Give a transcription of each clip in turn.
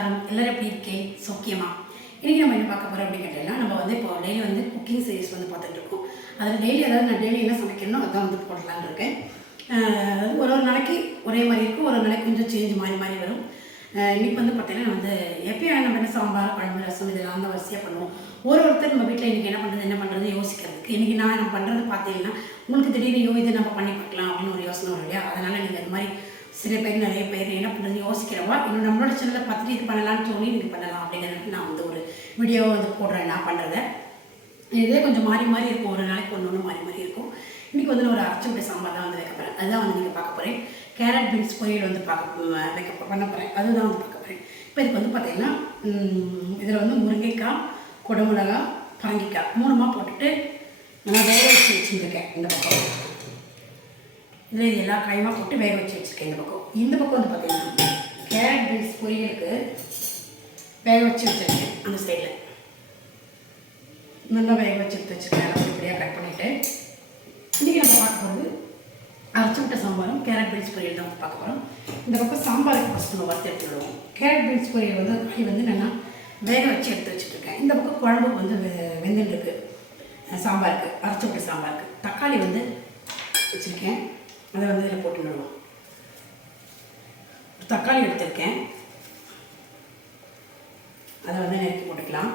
நமஸ்காரம். எல்லாரும் எப்படி இருக்கேன்? சௌக்கியமா? இன்றைக்கி நம்ம என்ன பார்க்க போகிறோம் அப்படின்னு கேட்டீங்கன்னா, நம்ம வந்து இப்போ டெய்லி வந்து குக்கிங் சீரிஸ் வந்து பார்த்துட்டு இருக்கோம். அதில் டெய்லி நான் டெய்லி என்ன சமைக்கணும் அதான் வந்து போடலான்னு இருக்கேன். ஒரு நாளைக்கு ஒரே மாதிரி இருக்கும், ஒரு நாளைக்கு கொஞ்சம் சேஞ்ச் மாறி மாறி வரும். இன்றைக்கி வந்து பார்த்தீங்கன்னா நான் வந்து எப்பயும் நம்ம என்ன சாம்பார், குழம்பு, ரசம் இதெல்லாம் வந்து வரிசையாக பண்ணுவோம். ஒருத்தர் நம்ம வீட்டில் இன்றைக்கி என்ன பண்ணுறது யோசிக்கிறதுக்கு இன்றைக்கி நான் பண்ணுறது பார்த்தீங்கன்னா உங்களுக்கு திடீர்னு இது நம்ம பண்ணி பார்க்கலாம் அப்படின்னு ஒரு யோசனை வரும் இல்லையா? அதனால் நீங்கள் அது மாதிரி சில பேர் நிறைய பேர் என்ன பண்ணுறது யோசிக்கிறவா இன்னும் நம்மளோட சேனலில் பார்த்துட்டு இது பண்ணலான்னு சொல்லி நீங்கள் பண்ணலாம் அப்படிங்கிறதுக்கு நான் வந்து ஒரு வீடியோவை வந்து போடுறேன். நான் பண்ணுறதை இதே கொஞ்சம் மாறி மாறி இருக்கும், ஒரு நாளைக்கு ஒன்று மாறி மாறி இருக்கும். இன்றைக்கி வந்து நான் ஒரு அரைச்சமுட்டை சாம்பார் தான் வந்து வைக்க போகிறேன். அதுதான் வந்து நீங்கள் பார்க்க போகிறேன். கேரட் பீன்ஸ் பொரியல் வந்து பண்ண போகிறேன். அதுதான் வந்து பார்க்க போகிறேன். இப்போ இதுக்கு வந்து பார்த்திங்கன்னா இதில் வந்து முருங்கைக்காய், குடமிளகா, பரங்கிக்காய் மூணுமா போட்டுட்டு நான் வேக வச்சு வச்சுருக்கேன். இந்த பக்கம் இதில் இது எல்லா காயுமா போட்டு வேக வச்சு வச்சுருக்கேன். இந்த பக்கம் வந்து பார்த்திங்கன்னா கேரட் பீன்ஸ் பொரியலுக்கு வேக வச்சு வச்சுருக்கேன். அந்த சைடில் நல்லா வேக வச்சு எடுத்து வச்சுருக்கேன். இப்படியாக கட் பண்ணிவிட்டு இன்றைக்கி நம்ம பார்க்க போகிறது அரைச்சமுட்டை சாம்பாரும் கேரட் பீன்ஸ் பொரியல் தான் பார்க்க போகிறோம். இந்த பக்கம் சாம்பாருக்கு ஃபஸ்ட் நம்ம வறுத்து எடுத்துடுவோம். கேரட் பீன்ஸ் பொரியல் வந்து காய் வந்து நான் வேக வச்சு எடுத்து வச்சுட்ருக்கேன். இந்த பக்கம் குழம்புக்கு வந்து வெந்துட்டுருக்கு. சாம்பாருக்கு, அரைச்சமுட்டை சாம்பாருக்கு தக்காளி வந்து வச்சுருக்கேன். அதை வந்து இதில் போட்டுடுவோம். தக்காளி எடுத்துருக்கேன், அதை வந்து நறுக்கி போட்டுக்கலாம்.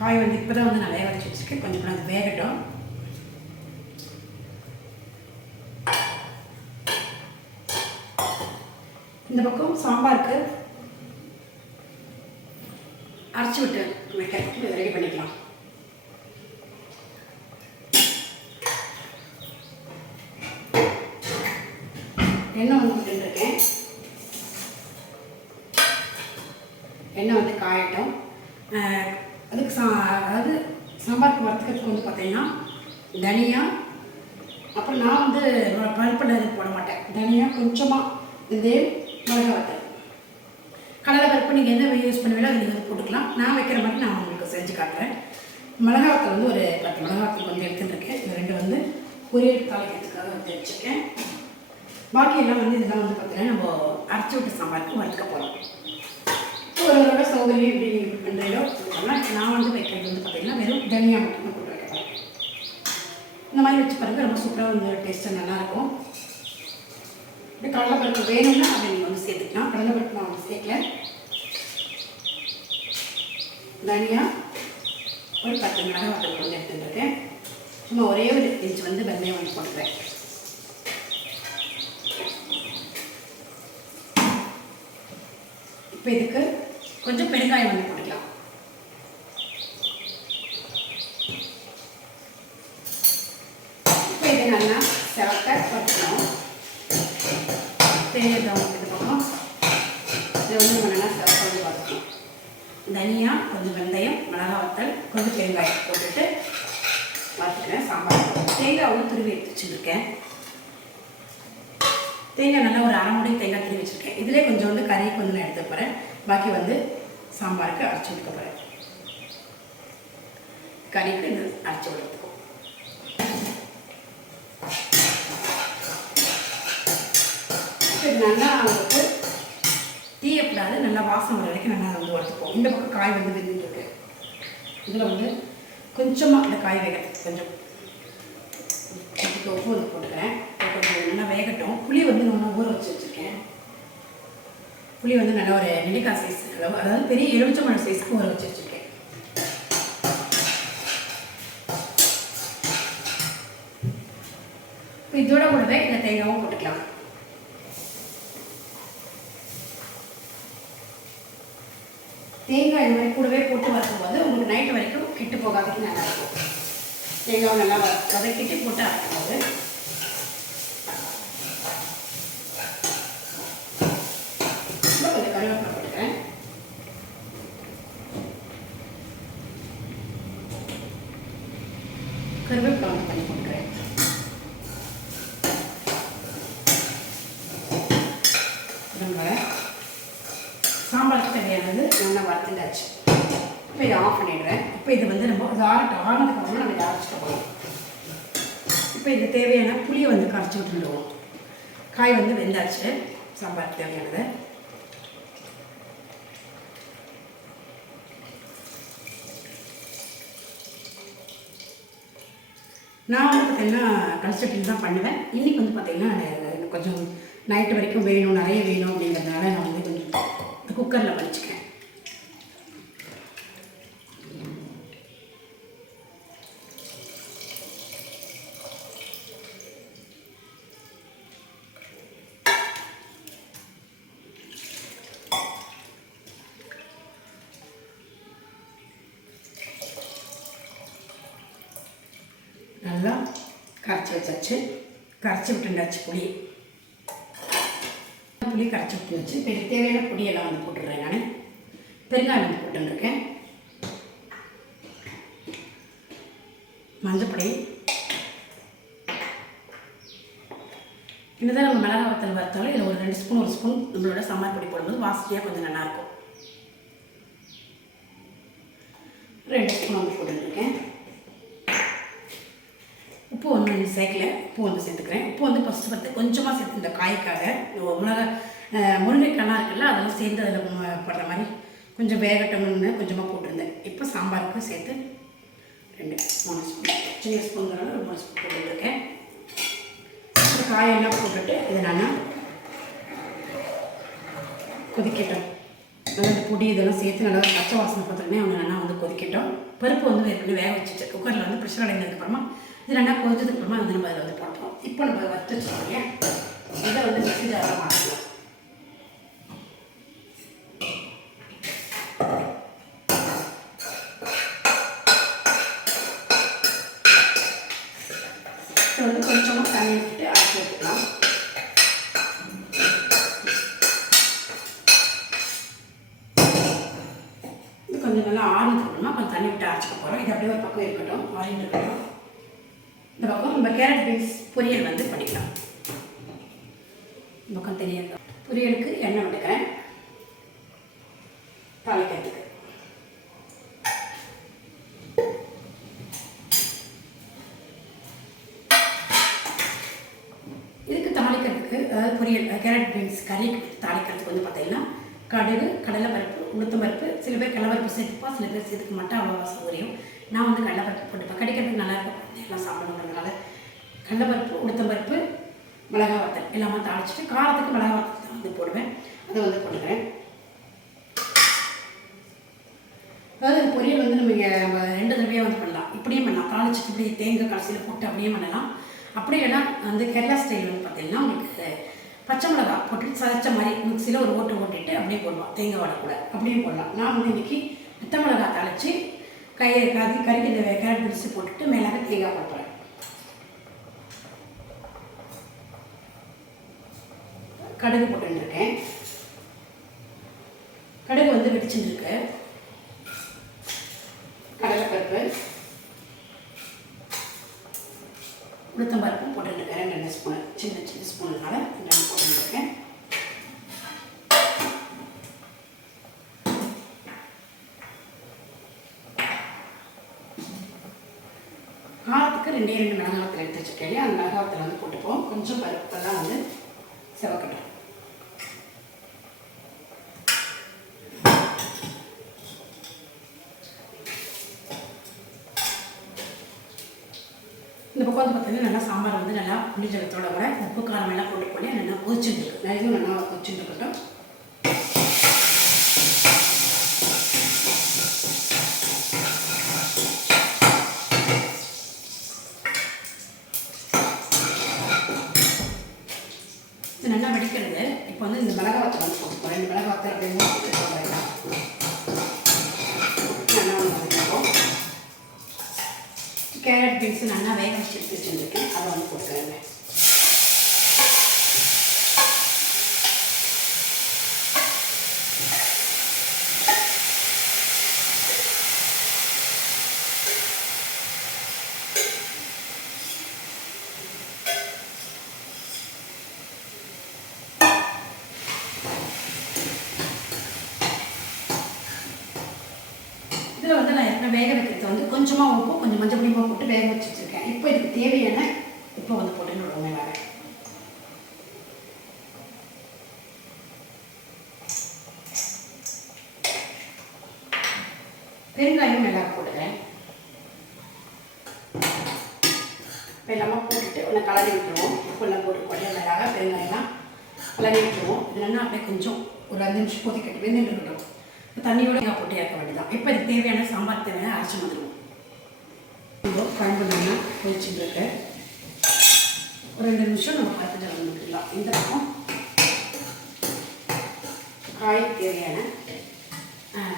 காய் வந்து இப்போ தான் வந்து நான் வேக வச்சு வச்சுருக்கேன். கொஞ்சம் கூட அது வேகட்டும். இந்த பக்கம் சாம்பாருக்கு அரைச்சி விட்டு வைக்க ரெடி பண்ணிக்கலாம். எண்ணெய் வந்து விட்டுருக்கேன். எண்ணெய் வந்து காயட்டும். அதுக்கு அதாவது சாம்பாருக்கு வறுத்துக்கிறதுக்கு வந்து பார்த்தீங்கன்னா தனியா, அப்புறம் நான் வந்து பருப்பில் இது போட மாட்டேன். தனியா கொஞ்சமாக இதே மிளகா வத்தல், கடலை பருப்பு நீங்கள் என்ன யூஸ் பண்ணுவீங்களோ அதை நீங்கள் வந்து போட்டுக்கலாம். நான் வைக்கிற மாதிரி நான் உங்களுக்கு செஞ்சு காட்டுறேன். மிளகா வத்தல் வந்து ஒரு 10 மிளகா வத்தல் வந்து எடுத்துட்டுருக்கேன். இது 2 வந்து பொரியல் தாளிக்கிறதுக்காக வந்து வச்சுருக்கேன். பாக்கி எல்லாம் வந்து இதெல்லாம் வந்து பார்த்தீங்கன்னா நம்ம அரைச்சி விட்டு சாம்பாருக்கு வறுத்துக்க போகிறோம். ஒருவரோட சௌகரியம் எப்படி நீங்கள் பண்ணுறீங்களோ நான் வந்து வைக்கிறது வந்து பார்த்தீங்கன்னா வெறும் தனியாக மட்டும் போட்டு வைக்க போகிறேன். இந்த மாதிரி வச்சு பாருங்கள், ரொம்ப சூப்பராக வந்து டேஸ்ட்டு நல்லாயிருக்கும். இப்படி கடலைப்பருப்பு வேணும்னா அதை நீங்கள் வந்து சேர்த்துக்கலாம். கடலைப்பருப்பு நான் வந்து சேர்க்கல. தனியாக ஒரு 10 மிளகாய் வத்தல் வந்து எடுத்துட்டுருக்கேன். சும்மா ஒரே ஒரு இன்ச் வந்து வெந்தயம் வாங்கி போட்டுக்கிறேன். இப்போ இதுக்கு கொஞ்சம் பெருங்காயம் வந்து போட்டுக்கலாம். இப்போ இது நல்லா செவக்க வறுக்கணும். தேவைதான் இது பக்கம் இதை வந்து நம்ம நல்லா செவக்க வந்து வறுக்கணும். தனியாக கொஞ்சம் வெந்தயம், மிளகா வத்தல், கொஞ்சம் பெருங்காயம் போட்டுட்டு வறுத்துக்கிறேன். சாம்பார் தேங்காய் வந்து துருவி எடுத்து வச்சுருக்கேன். தேங்காய் நல்லா ஒரு 1/2 மூடி தேங்காய் துருவி வச்சுருக்கேன். இதிலே கொஞ்சம் வந்து கறிக்கு வந்து நான் எடுத்து போகிறேன். பாக்கி வந்து சாம்பாருக்கு அரைச்சி விட்டுக்க போகிறேன். கறிக்கு இது அரைச்சி விடுறதுக்கும் நல்லா அவங்களுக்கு தீயக்கூடாது. நல்லா வாசம் வர வரைக்கும் நல்லா வந்து வறுத்துப்போம். இந்த பக்கம் காய் வந்து வெந்துட்டுருக்கு. இதில் வந்து கொஞ்சமாக இந்த காய் வேகத்துக்கு கொஞ்சம் உப்பு வந்து போட்டுக்கிறேன். கொஞ்சம் நல்லா வேகட்டும். புளி வந்து நான் ஊற வச்சு வச்சுருக்கேன். புளி வந்து நல்லா ஒரு நெல்லிக்காய் சைஸ் அளவு, அதாவது பெரிய எலுமிச்சம்பழம் சைஸ்க்கு ஊற வச்சு வச்சுருக்கேன். இப்போ இதோட கூடவே இந்த தேங்காவும் போட்டுக்கலாம். தேங்காய் இந்த மாதிரி கூடவே போட்டு வறுக்கும்போது உங்களுக்கு நைட்டு வரைக்கும் கெட்டு போகாததுக்கு நல்லாயிருக்கும். தேங்காவை நல்லா வதக்கிட்டு போட்டு அரைக்கும்போது கொஞ்சம் கருவேப்பிலை போட்டுக்கிறேன். கருவேப்பிலை வந்து பண்ணி போட்டுக்கிறேன். நம்ம சாம்பாருக்கு தேவையானது நல்லா வறுத்துட்டாச்சு. இப்போ இதை ஆஃப் பண்ணிடுறேன். இப்போ இது வந்து நம்ம ஆனதுக்கப்புறமா நம்ம இதை அரைச்சிட்டு போகலாம். இப்போ இது தேவையான புளியை வந்து கரைச்சி விட்டுடுவோம். காய் வந்து வெந்தாச்சு. சாம்பார் தேவையானது நான் வந்து பார்த்திங்கன்னா கன்ஸ்ட்ரக்டிவ் தான் பண்ணுவேன். இன்றைக்கி வந்து பார்த்திங்கன்னா கொஞ்சம் நைட்டு வரைக்கும் வேணும், நிறைய வேணும் அப்படிங்கிறதுனால நான் வந்து கொஞ்சம் குக்கரில் வச்சுக்கிறேன். நல்லா கரைச்சி வச்சாச்சு. கரைச்சி விட்டுண்டாச்சு புளி கரைச்சி விட்டு வச்சு இப்போ தேவையான பொடியெல்லாம் வந்து போட்டுடுறேன். நான் பெருங்காயம் வந்து போட்டுருக்கேன். மஞ்சப்பொடி, என்னதான் நம்ம மிளகா வத்தல் வறுத்தாலும் இதில் ஒரு 2 ஸ்பூன் 1 ஸ்பூன் நம்மளோட சாம்பார் பொடி போடும்போது வாசனையாக கொஞ்சம் நல்லாயிருக்கும். 2 ஸ்பூன் வந்து போட்டுருக்கேன். உப்பு ஒன்று சேர்க்கல, உப்பு வந்து சேர்த்துக்கிறேன். உப்பு வந்து ஃபஸ்ட்டு பார்த்து கொஞ்சமாக சேர்த்து இந்த காய்க்காக முருங்கைக்காய்லாம் இருக்குல்ல அதெல்லாம் சேர்ந்து அதில் படுற மாதிரி கொஞ்சம் வேகட்டணும்னு கொஞ்சமாக போட்டிருந்தேன். இப்போ சாம்பாருக்கு சேர்த்து 2-3 ஸ்பூன் சின்ன ஸ்பூன்கிறனால ஒரு 3 ஸ்பூன் போட்டுருக்கேன். காயெல்லாம் போட்டுட்டு இதை நான் கொதிக்கட்டும். நல்லா இந்த பொடி இதெல்லாம் சேர்த்து நல்லா பச்சை வாசனை பார்த்துக்கினே அவங்க நல்லா வந்து கொதிக்கட்டும். பருப்பு வந்து ஏற்கனவே வேக வச்சுட்டு குக்கரில் வந்து ப்ரெஷர் அடைந்ததுக்கப்புறமா இது நல்லா கொதிச்சதுக்கப்புறமா வந்து நம்ம அதில் வந்து போட்டோம். இப்போ நம்ம வறுத்து வச்சுக்கோங்க. இதை வந்து மிக்ஸி ஜாரில் மாற்றலாம். இதை வந்து கொஞ்சமாக தண்ணி விட்டுட்டு அரைச்சி எடுத்துக்கலாம். இது கொஞ்சம் நல்லா ஆறுனதுக்கப்புறமா கொஞ்சம் தண்ணி விட்டு அரைச்சிக்க போகிறோம். இது அப்படியே ஒரு பக்கம் இருக்கட்டும், ஆறிட்டு இருக்கட்டும். இந்த பக்கம் நம்ம கேரட் பீன்ஸ் பொரியல் வந்து பண்ணிக்கலாம். இந்த பக்கம் தெரியாது. பொரியலுக்கு எண்ணெய் விட்டுக்கிறேன். தாளிக்கிறதுக்கு இதுக்கு தாளிக்கிறதுக்கு அதாவது பொரியல் கேரட் பீன்ஸ் கறி தாளிக்கிறதுக்கு வந்து பார்த்தீங்கன்னா கடுகு, கடலைப்பருப்பு, உளுத்தம்பருப்பு, சில பேர் கடலைப்பருப்பு சேர்த்துப்பா, சில பேர் சேர்த்துக்க மாட்டேன். அவ்வளோவா சௌகரியம். நான் வந்து கடலைப்பருப்பு போட்டுப்பேன். கடிக்கிறதுக்கு நல்லாயிருக்கும், எல்லாம் சாப்பிடணுங்கிறதுனால. கடலைப்பருப்பு, உளுத்தம்பருப்பு, மிளகா வத்தல் எல்லாமே தாளிச்சிட்டு காரத்துக்கு மிளகா வத்தல் வந்து போடுவேன். அதை வந்து போட்டுக்கிறேன். அதாவது பொரியல் வந்து நம்ம 2 தடவையாக வந்து பண்ணலாம். இப்படியும் பண்ணலாம். தாளிச்சிட்டு இப்படி தேங்காய் கடைசியில் போட்டு அப்படியே பண்ணலாம். அப்படி இல்லைன்னா வந்து கேரளா ஸ்டைல் வந்து பார்த்தீங்கன்னா உங்களுக்கு பச்சை மிளகா போட்டு சதைச்ச மாதிரி மிக்சியில் ஒரு ஓட்டு ஓட்டிட்டு அப்படியே போடுவோம். தேங்காய் வடை கூட அப்படியே போடலாம். நான் வந்து இன்றைக்கி பச்சை மிளகா தாளித்து கறிக்கு இந்த கேரட் பீன்ஸ் போட்டுட்டு மேலாக தேங்காய் போட்டுறேன். கடுகு போட்டுருக்கேன். கடுகு வந்து வெடிச்சுருக்கு. கடலைப்பருப்பு, உளுத்தம்பருப்பும் போட்டுருக்கேன். 2 ஸ்பூன் சின்ன ஸ்பூனுனால 2 போட்டுருக்கேன். காரத்துக்கு 2 மிளகாய் வத்தல் எடுத்து வச்சுருக்கேன். அந்த மிளகாய் வத்தல் வந்து போட்டுப்போம். கொஞ்சம் பருப்பெல்லாம் வந்து செவக்கட்டும். இந்த பக்கம் வந்து பார்த்தீங்கன்னா நல்லா சாம்பார் வந்து நல்லா புளி ஜலத்தோட கூட உப்பு காரம் எல்லாம் போட்டு நல்லா கொதிச்சுட்டு நிறைய நல்லா கொதிச்சுட்டு இருக்கட்டும். இது நல்லா வெடிக்கிறது. இப்போ வந்து இந்த மிளகா வத்தல் வந்து போட்டுப்போம். 2 மிளகா வத்தல் அப்படின்னு நல்லா வதக்கிப்போம். கேரட் பீன்ஸ் நல்லா வேக வச்சு எடுத்து வச்சுருக்கேன். அதை வந்து போட்டுக்கிறேன். இதில் வேக வைக்கிறது வந்து கொஞ்சமாக உப்பு கொஞ்சம் மஞ்சள் பொடிமாக போட்டு வேக வச்சு வச்சுருக்கேன். இப்போ இதுக்கு தேவையான இப்போ வந்து போட்டு விடுவோமே வேறு பெருங்காயம் நல்லா போடுறேன். இப்போ எல்லாமே போட்டுட்டு ஒன்று கலரி விட்டுருவோம். உப்பெல்லாம் போட்டு கொண்டே மிளகாய் பெருங்காயம்லாம் கலரி விட்டுருவோம். இல்லைன்னா அப்படியே கொஞ்சம் ஒரு 5 நிமிஷம் கொதிக்கட்டு வெந்துட்டு இருக்கட்டும். தண்ணியோட போட்டு இறக்க வேண்டியதான். இப்போ இதுக்கு தேவையான சாம்பார் தேவையான அரைச்சி வந்துடுவோம். குழம்பு நல்லா கொதிச்சுட்டு இருக்கு. ஒரு 2 நிமிஷம் நம்ம பார்த்துட்டு வந்துடலாம். இந்த பக்கம் காய் தேவையான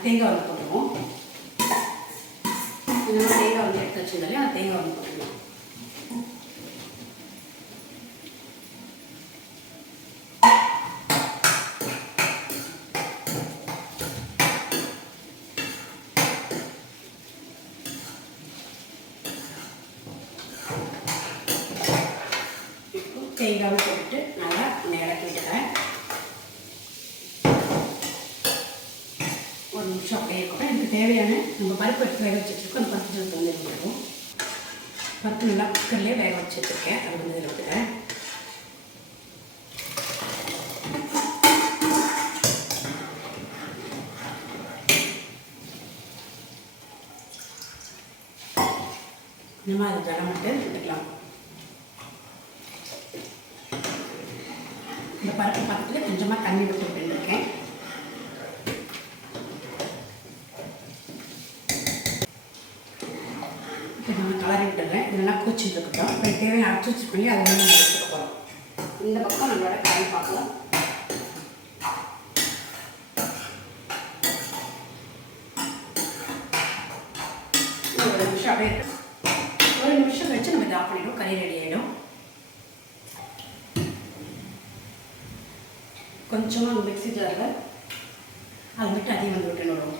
தேங்காய் வந்து போட்டுருவோம். இந்த மாதிரி தேங்காய் வந்து எடுத்து வச்சுருந்தாலே அந்த தேங்காய் வந்து போட்டுக்கலாம். தேங்காவை போட்டுட்டு நல்லா இறக்கி விட்டுறேன். ஒரு நிமிஷம் அப்படியே இருக்கட்டும். எனக்கு தேவையான நம்ம பருப்பு எடுத்து வேக வச்சு வச்சுருக்கோம். அந்த பருப்பு வந்து வந்துடுவோம். பருப்பு நல்லா குக்கர்லேயே வேக வச்சு வச்சுருக்கேன். அது வந்து எடுத்துக்கிறேன். இந்த மாதிரி ஜலம் மட்டும் எடுத்துக்கலாம். இந்த பருப்பு பக்கத்தில் கொஞ்சமாக தண்ணி விட்டு விட்டுருக்கேன். இப்போ நான் கலரி விட்டுறேன். இதெல்லாம் கூச்சிட்டு இருக்கட்டும். இப்போ தேவையான அரைச்சி வச்சுக்கொள்ளி அதை வந்து நம்ம எடுத்துக்க போகிறோம். இந்த பக்கம் நம்மளோட காய் பார்க்கலாம். ஒரு நிமிஷம் அப்படியே ஒரு நிமிஷம் கழிச்சு நம்ம இதை ஆஃப் பண்ணிடுவோம். கறி ரெடி ஆகிடும். கொஞ்சமாக மிக்ஸி ஜாரில் அது மட்டும் அதையும் வந்து விட்டு விடுவோம்.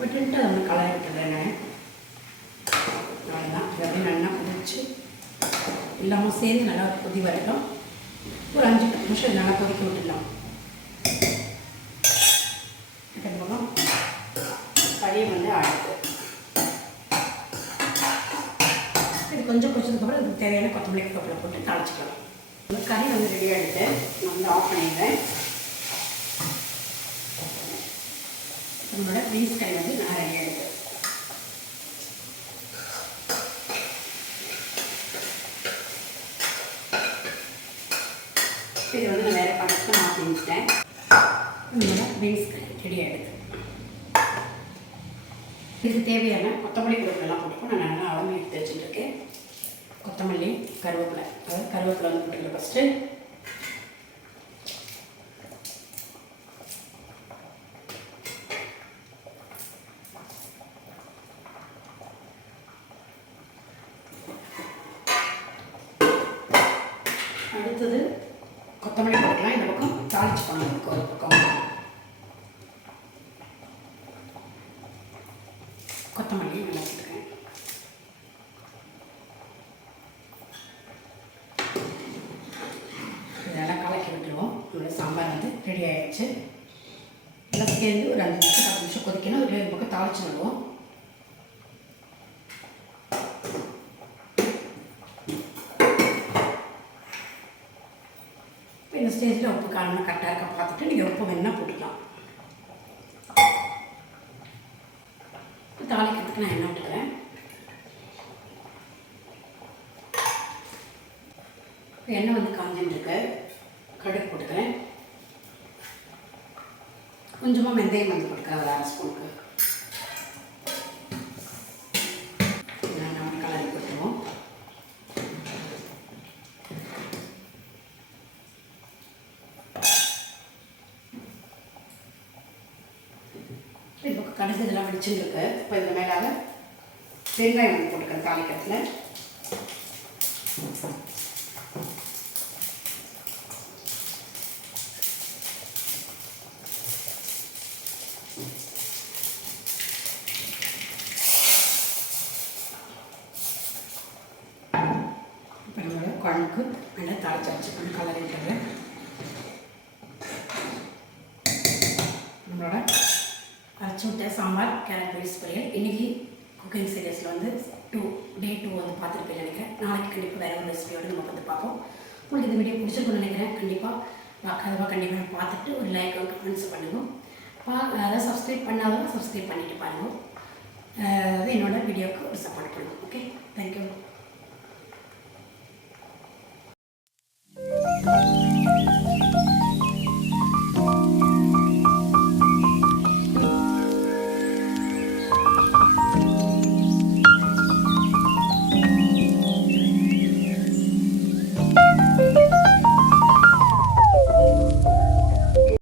விட்டுட்டு அதை வந்து கலரி விட்டுறேங்க. அவ்வளோதான். இது நல்லா கொதிச்சு இல்லாமல் சேர்ந்து நல்லா கொதி வரட்டும். ஒரு 5-10 நிமிஷம் நல்லா கொதிக்க விட்டுடலாம். பக்கம் கறியை வந்து ஆடுது. இது கொஞ்சம் கொச்சதுக்கப்புறம் அதுக்கு தேவையான கொத்தமல்லி கருவேப்பிலை போட்டு தாளிச்சிக்கலாம். இந்த கறி வந்து ரெடி ஆகிட்டு நான் வந்து ஆஃப் பண்ணிடுறேன். நம்மளோட பீஸ் கறி வந்து நான் ரெடி ஆகிடுது. இது வந்து நான் வேறு பக்கத்தில் மாற்றி வச்சுட்டேன். நம்மளோட பீஸ் கறி ரெடி ஆகிடுது. இதுக்கு தேவையான கொத்தமல்லி கருவேப்பிலாம் போட்டுக்கோ. நான் நல்லா அளவு எடுத்து வச்சுட்டுருக்கேன். கொத்தமல்லி கருவேப்பிலை, அதாவது கருவேப்பிலை வந்து போட்டுக்கலாம் ஃபஸ்ட்டு. அடுத்தது கொத்தமல்லி போட்டுக்கலாம். இந்த பக்கம் தாளிச்சு பண்ணணும். ஒரு பக்கம் கொத்தமல்லி நல்லா போட்டுருக்கேன். இதெல்லாம் கலக்கி விட்டுருவோம். நம்மளோட சாம்பார் வந்து ரெடி ஆகிடுச்சு. எல்லாம் சேர்ந்து ஒரு 5 நிமிஷம் 10 நிமிஷம் கொதிக்கணும். ஒரு பக்கம் தாளிச்சு விடுவோம். இப்போ இந்த ஸ்டேஜில் உப்பு காரணம் கரெக்டாக இருக்க பார்த்துட்டு நீங்கள் உப்பு வேணுன்னா போட்டுக்கலாம். தாளிக்கிறதுக்கு நான் எண்ணெய் விட்டுக்கிறேன். எண்ணெய் வந்து காஞ்சிட்டுருக்கு. கடுகு போட்டுக்கிறேன். கொஞ்சமாக வெந்தயம் வந்து போட்டுக்கிறேன். ஒரு 1/2 ஸ்பூனுக்கு நம்ம கலரி போட்டுருவோம். இப்போ கடுகு இதெல்லாம் வெடிச்சுருக்கு. இப்போ இதில் மேலாக வெங்காயம் வந்து போட்டுக்கிறேன். தாளிக்கிறதுல இப்போ நம்மளோட குழம்புக்கு நல்லா தாளிச்சாச்சு. கொஞ்சம் கலரி விட்டுறேன். வச்சு விட்ட சாம்பார் கேரட் பீன்ஸ் பொரியல். இன்றைக்கி குக்கிங் சீரியஸில் வந்து டே 2 வந்து பார்த்துருப்பேன் நினைக்கிறேன். நாளைக்கு கண்டிப்பாக வேறு ஒரு ரெசிபியோடு நம்ம வந்து பார்ப்போம். உங்களுக்கு இந்த வீடியோ பிடிச்சிருக்குன்னு நினைக்கிறேன். கண்டிப்பாக பார்க்காதவா கண்டிப்பாக பார்த்துட்டு ஒரு லைக் கமெண்ட்ஸ் பண்ணுங்கள். அதாவது சப்ஸ்கிரைப் பண்ணாதவங்க சப்ஸ்கிரைப் பண்ணிவிட்டு பாருங்கள். அதாவது என்னோடய வீடியோவுக்கு ஒரு சப்போர்ட் பண்ணுங்கள். ஓகே.